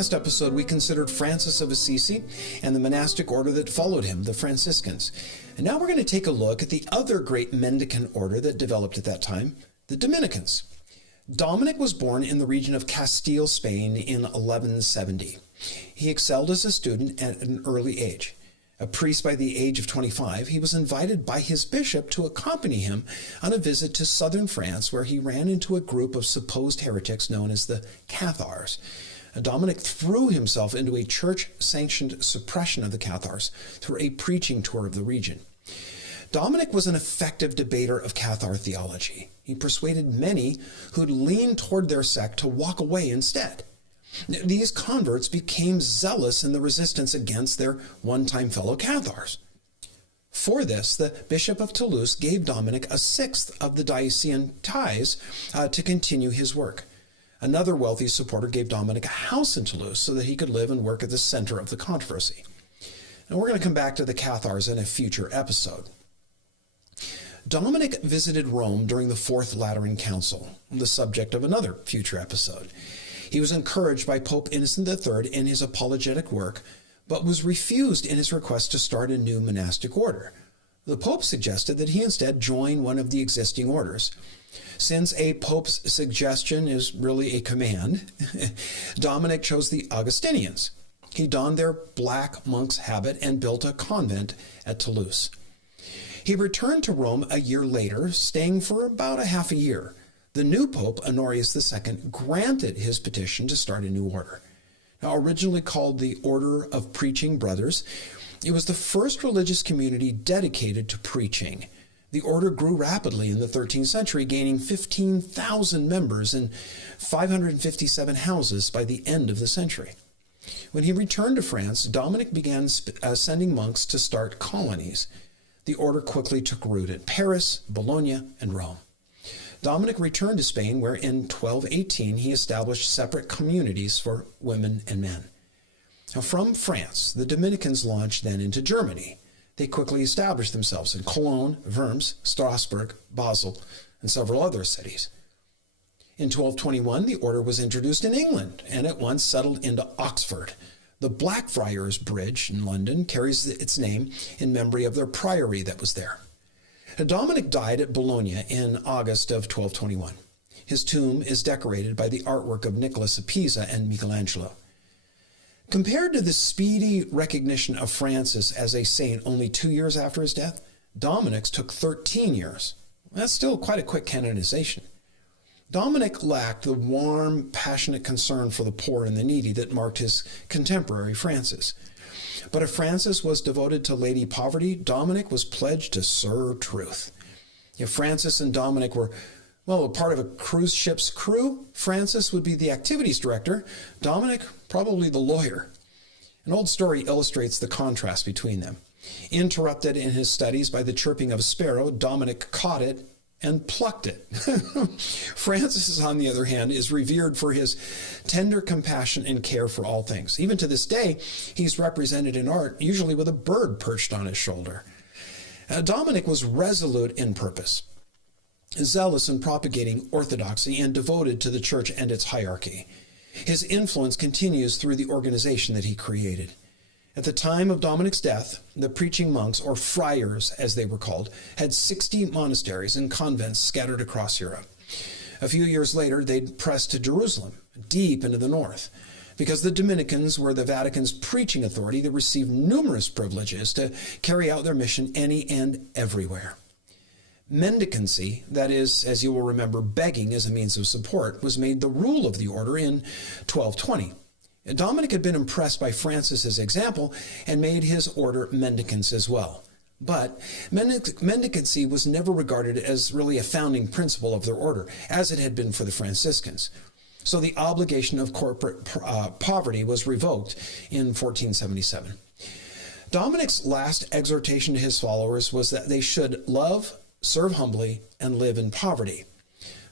last episode, we considered Francis of Assisi and the monastic order that followed him, the Franciscans. And now we're going to take a look at the other great mendicant order that developed at that time, the Dominicans. Dominic was born in the region of Castile, Spain in 1170. He excelled as a student at an early age. A priest by the age of 25, he was invited by his bishop to accompany him on a visit to southern France, where he ran into a group of supposed heretics known as the Cathars. Dominic threw himself into a church-sanctioned suppression of the Cathars through a preaching tour of the region. Dominic was an effective debater of Cathar theology. He persuaded many who'd leaned toward their sect to walk away instead. These converts became zealous in the resistance against their one-time fellow Cathars. For this, the Bishop of Toulouse gave Dominic a sixth of the diocesan tithes to continue his work. Another wealthy supporter gave Dominic a house in Toulouse so that he could live and work at the center of the controversy. Now, we're going to come back to the Cathars in a future episode. Dominic visited Rome during the Fourth Lateran Council, the subject of another future episode. He was encouraged by Pope Innocent III in his apologetic work, but was refused in his request to start a new monastic order. The Pope suggested that he instead join one of the existing orders. Since a Pope's suggestion is really a command, Dominic chose the Augustinians. He donned their black monk's habit and built a convent at Toulouse. He returned to Rome a year later, staying for about a half a year. The new Pope, Honorius II, granted his petition to start a new order. Now, originally called the Order of Preaching Brothers, it was the first religious community dedicated to preaching. The order grew rapidly in the 13th century, gaining 15,000 members and 557 houses by the end of the century. When he returned to France, Dominic began sending monks to start colonies. The order quickly took root at Paris, Bologna, and Rome. Dominic returned to Spain, where in 1218 he established separate communities for women and men. Now, from France, the Dominicans launched then into Germany. They quickly established themselves in Cologne, Worms, Strasbourg, Basel, and several other cities. In 1221, the order was introduced in England and at once settled into Oxford. The Blackfriars Bridge in London carries its name in memory of their priory that was there. Dominic died at Bologna in August of 1221. His tomb is decorated by the artwork of Nicholas of Pisa and Michelangelo. Compared to the speedy recognition of Francis as a saint only 2 years after his death, Dominic's took 13 years. That's still quite a quick canonization. Dominic lacked the warm, passionate concern for the poor and the needy that marked his contemporary Francis. But if Francis was devoted to Lady Poverty, Dominic was pledged to serve truth. If Francis and Dominic were, a part of a cruise ship's crew, Francis would be the activities director, Dominic probably the lawyer. An old story illustrates the contrast between them. Interrupted in his studies by the chirping of a sparrow, Dominic caught it and plucked it. Francis, on the other hand, is revered for his tender compassion and care for all things. Even to this day, he's represented in art, usually with a bird perched on his shoulder. Dominic was resolute in purpose, zealous in propagating orthodoxy, and devoted to the church and its hierarchy. His influence continues through the organization that he created. At the time of Dominic's death, the preaching monks, or friars as they were called, had 60 monasteries and convents scattered across Europe. A few years later, they'd pressed to Jerusalem, deep into the north. Because the Dominicans were the Vatican's preaching authority, they received numerous privileges to carry out their mission any and everywhere. Mendicancy, that is, as you will remember, begging as a means of support, was made the rule of the order in 1220. Dominic had been impressed by Francis's example and made his order mendicants as well. But mendicancy was never regarded as really a founding principle of their order, as it had been for the Franciscans. So the obligation of corporate poverty was revoked in 1477. Dominic's last exhortation to his followers was that they should love, serve humbly, and live in poverty.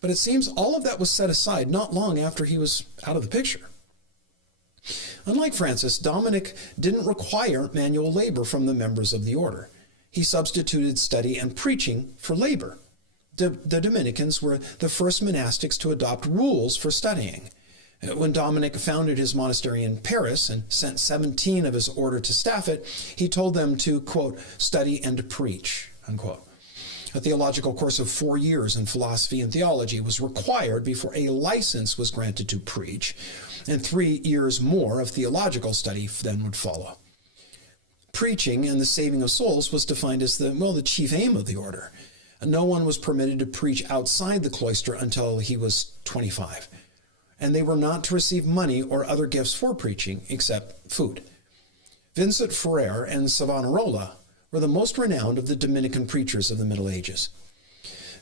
But it seems all of that was set aside not long after he was out of the picture. Unlike Francis, Dominic didn't require manual labor from the members of the order. He substituted study and preaching for labor. The Dominicans were the first monastics to adopt rules for studying. When Dominic founded his monastery in Paris and sent 17 of his order to staff it, he told them to, quote, study and preach, unquote. A theological course of 4 years in philosophy and theology was required before a license was granted to preach, and 3 years more of theological study then would follow. Preaching and the saving of souls was defined as the chief aim of the order. No one was permitted to preach outside the cloister until he was 25. And they were not to receive money or other gifts for preaching except food. Vincent Ferrer and Savonarola were the most renowned of the Dominican preachers of the Middle Ages.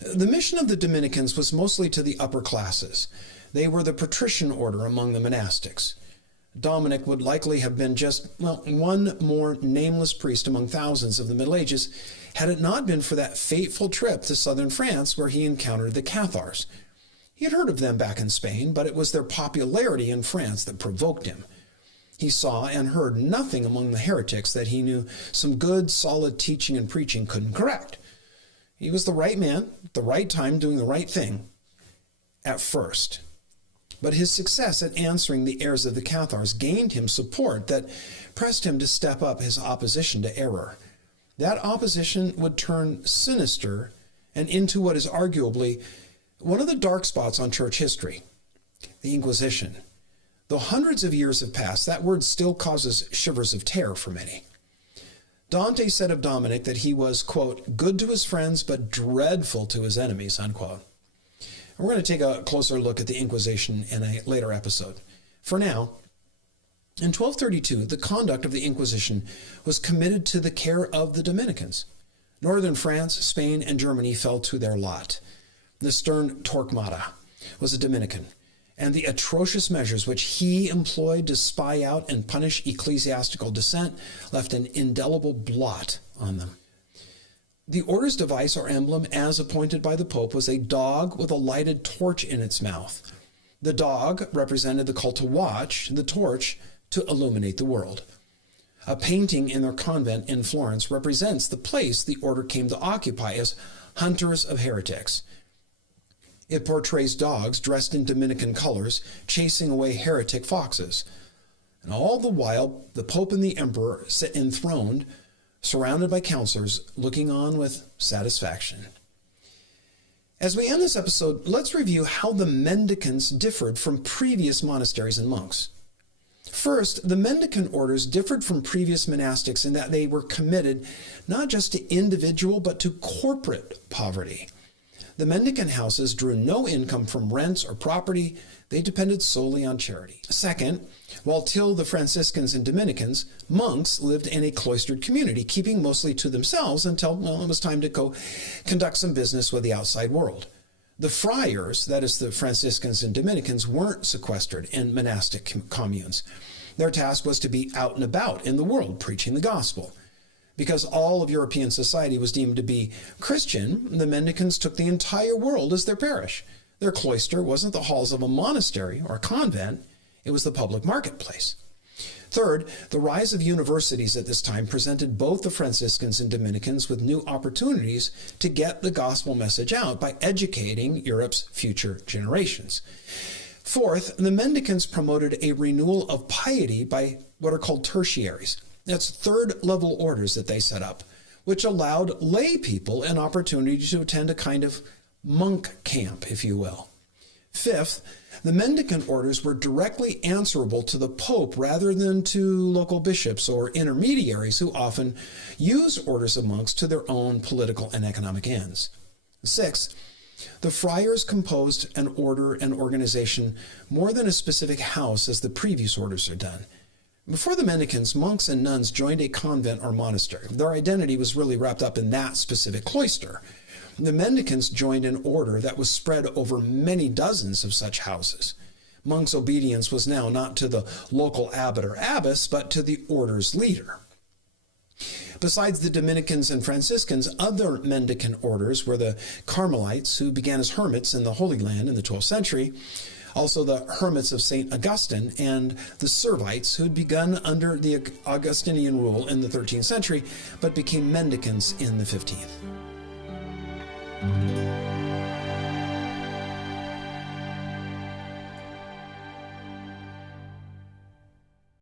The mission of the Dominicans was mostly to the upper classes. They were the patrician order among the monastics. Dominic would likely have been just, one more nameless priest among thousands of the Middle Ages, had it not been for that fateful trip to southern France where he encountered the Cathars. He had heard of them back in Spain, but it was their popularity in France that provoked him. He saw and heard nothing among the heretics that he knew some good, solid teaching and preaching couldn't correct. He was the right man, at the right time, doing the right thing at first. But his success at answering the errors of the Cathars gained him support that pressed him to step up his opposition to error. That opposition would turn sinister and into what is arguably one of the dark spots on church history, the Inquisition. Though hundreds of years have passed, that word still causes shivers of terror for many. Dante said of Dominic that he was, quote, good to his friends but dreadful to his enemies, unquote. And we're going to take a closer look at the Inquisition in a later episode. For now, in 1232, the conduct of the Inquisition was committed to the care of the Dominicans. Northern France, Spain, and Germany fell to their lot. The stern Torquemada was a Dominican, and the atrocious measures which he employed to spy out and punish ecclesiastical dissent left an indelible blot on them. The order's device or emblem, as appointed by the Pope, was a dog with a lighted torch in its mouth. The dog represented the call to watch, the torch to illuminate the world. A painting in their convent in Florence represents the place the order came to occupy as hunters of heretics. It portrays dogs dressed in Dominican colors, chasing away heretic foxes. And all the while, the Pope and the Emperor sit enthroned, surrounded by counselors, looking on with satisfaction. As we end this episode, let's review how the mendicants differed from previous monasteries and monks. First, the mendicant orders differed from previous monastics in that they were committed not just to individual but to corporate poverty. The mendicant houses drew no income from rents or property. They depended solely on charity. Second, while till the Franciscans and Dominicans, monks lived in a cloistered community, keeping mostly to themselves until, it was time to go conduct some business with the outside world. The friars, that is the Franciscans and Dominicans, weren't sequestered in monastic communes. Their task was to be out and about in the world, preaching the gospel. Because all of European society was deemed to be Christian, the mendicants took the entire world as their parish. Their cloister wasn't the halls of a monastery or a convent, it was the public marketplace. Third, the rise of universities at this time presented both the Franciscans and Dominicans with new opportunities to get the gospel message out by educating Europe's future generations. Fourth, the mendicants promoted a renewal of piety by what are called tertiaries. That's third-level orders that they set up, which allowed lay people an opportunity to attend a kind of monk camp, if you will. Fifth, the mendicant orders were directly answerable to the Pope rather than to local bishops or intermediaries who often use orders of monks to their own political and economic ends. Sixth, the friars composed an order and organization more than a specific house as the previous orders are done. Before the mendicants, monks and nuns joined a convent or monastery. Their identity was really wrapped up in that specific cloister. The mendicants joined an order that was spread over many dozens of such houses. Monks' obedience was now not to the local abbot or abbess, but to the order's leader. Besides the Dominicans and Franciscans, other mendicant orders were the Carmelites, who began as hermits in the Holy Land in the 12th century, also the Hermits of St. Augustine, and the Servites, who had begun under the Augustinian rule in the 13th century, but became mendicants in the 15th.